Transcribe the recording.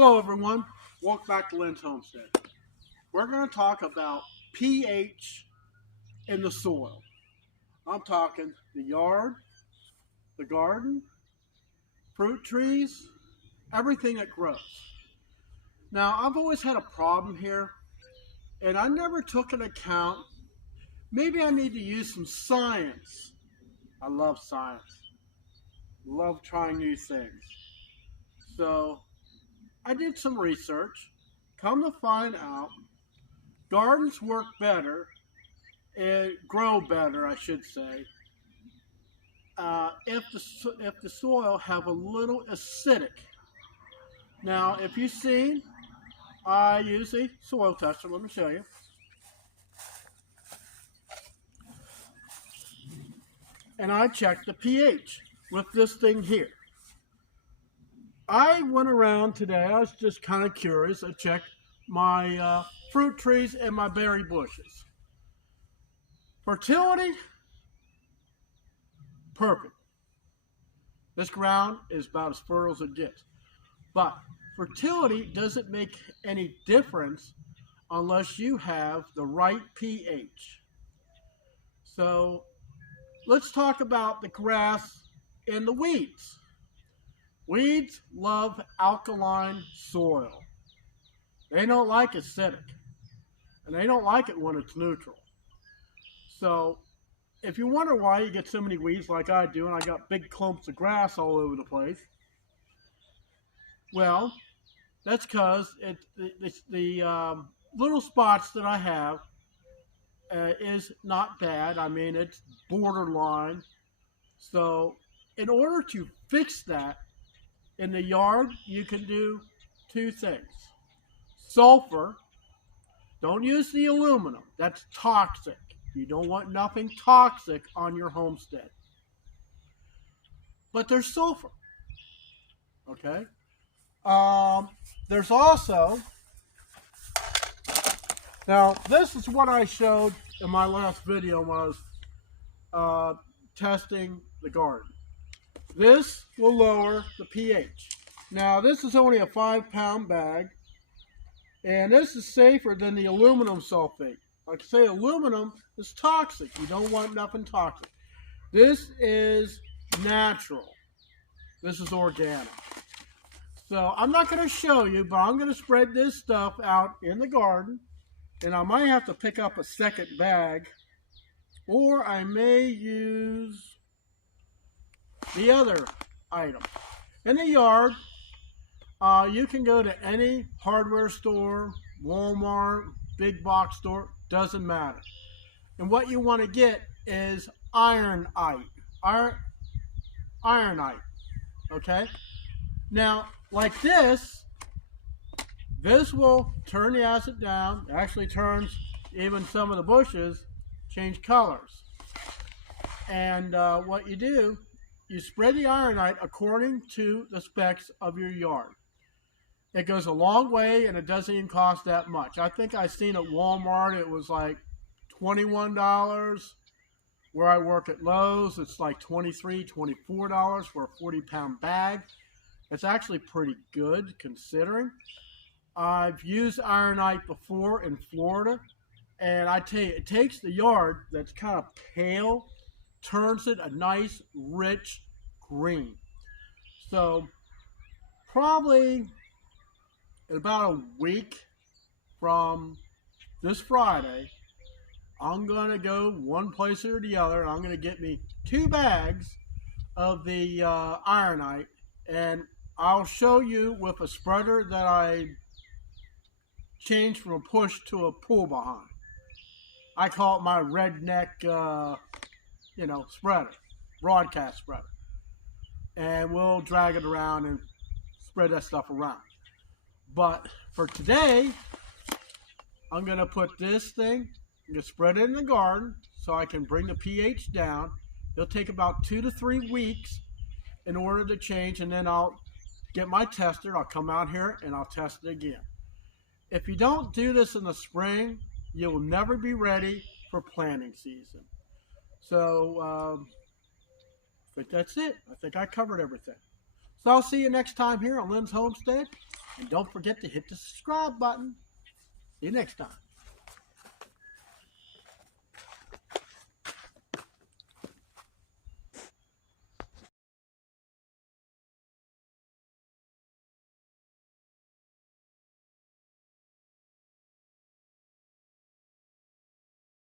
Hello everyone, welcome back to Lynn's Homestead. We're going to talk about pH in the soil. I'm talking the yard, the garden, fruit trees, everything that grows. Now I've always had a problem here and I never took into account, maybe I need to use some science. I love science, love trying new things. So I did some research, come to find out gardens work better and grow better, I should say, if the soil have a little acidic. Now, if you've seen, I use a soil tester. Let me show you. And I checked the pH with this thing here. I went around today, I was just kind of curious. I checked my fruit trees and my berry bushes. Fertility, perfect. This ground is about as fertile as it gets. But fertility doesn't make any difference unless you have the right pH. So let's talk about the grass and the weeds. Weeds love alkaline soil. They don't like acidic. And they don't like it when it's neutral. So if you wonder why you get so many weeds like I do, and I got big clumps of grass all over the place, well, that's because the little spots that I have is not bad. I mean, it's borderline. So in order to fix that, in the yard, you can do two things. Sulfur, don't use the aluminum. That's toxic. You don't want nothing toxic on your homestead. But there's sulfur, okay? There's also, now this is what I showed in my last video when I was testing the garden. This will lower the pH. Now this is only a 5-pound bag, and this is safer than the aluminum sulfate. Like I say, aluminum is toxic. You don't want nothing toxic. This is natural. This is organic. So I'm not going to show you, but I'm going to spread this stuff out in the garden, and I might have to pick up a second bag, or I may use the other item. In the yard, you can go to any hardware store, Walmart, big box store, doesn't matter. And what you want to get is ironite. Ironite, okay? Now, like this will turn the acid down. It actually turns even some of the bushes, change colors. And what you do, you spread the ironite according to the specs of your yard. It goes a long way, and it doesn't even cost that much. I think I seen at Walmart, it was like $21. Where I work at Lowe's, it's like $23, $24 for a 40-pound bag. It's actually pretty good considering. I've used ironite before in Florida, and I tell you, it takes the yard that's kind of pale, turns it a nice, rich green. So probably in about a week from this Friday, I'm going to go one place or the other, and I'm going to get me 2 bags of the ironite, and I'll show you with a spreader that I changed from a push to a pull behind. I call it my redneck, spreader, broadcast spreader. And we'll drag it around and spread that stuff around. But for today, I'm going to put this thing, I'm going to spread it in the garden so I can bring the pH down. It'll take about 2 to 3 weeks in order to change, and then I'll get my tester. I'll come out here and I'll test it again. If you don't do this in the spring, you will never be ready for planting season. So I think that's it. I think I covered everything. So I'll see you next time here on Lynn's Homestead. And don't forget to hit the subscribe button. See you next time.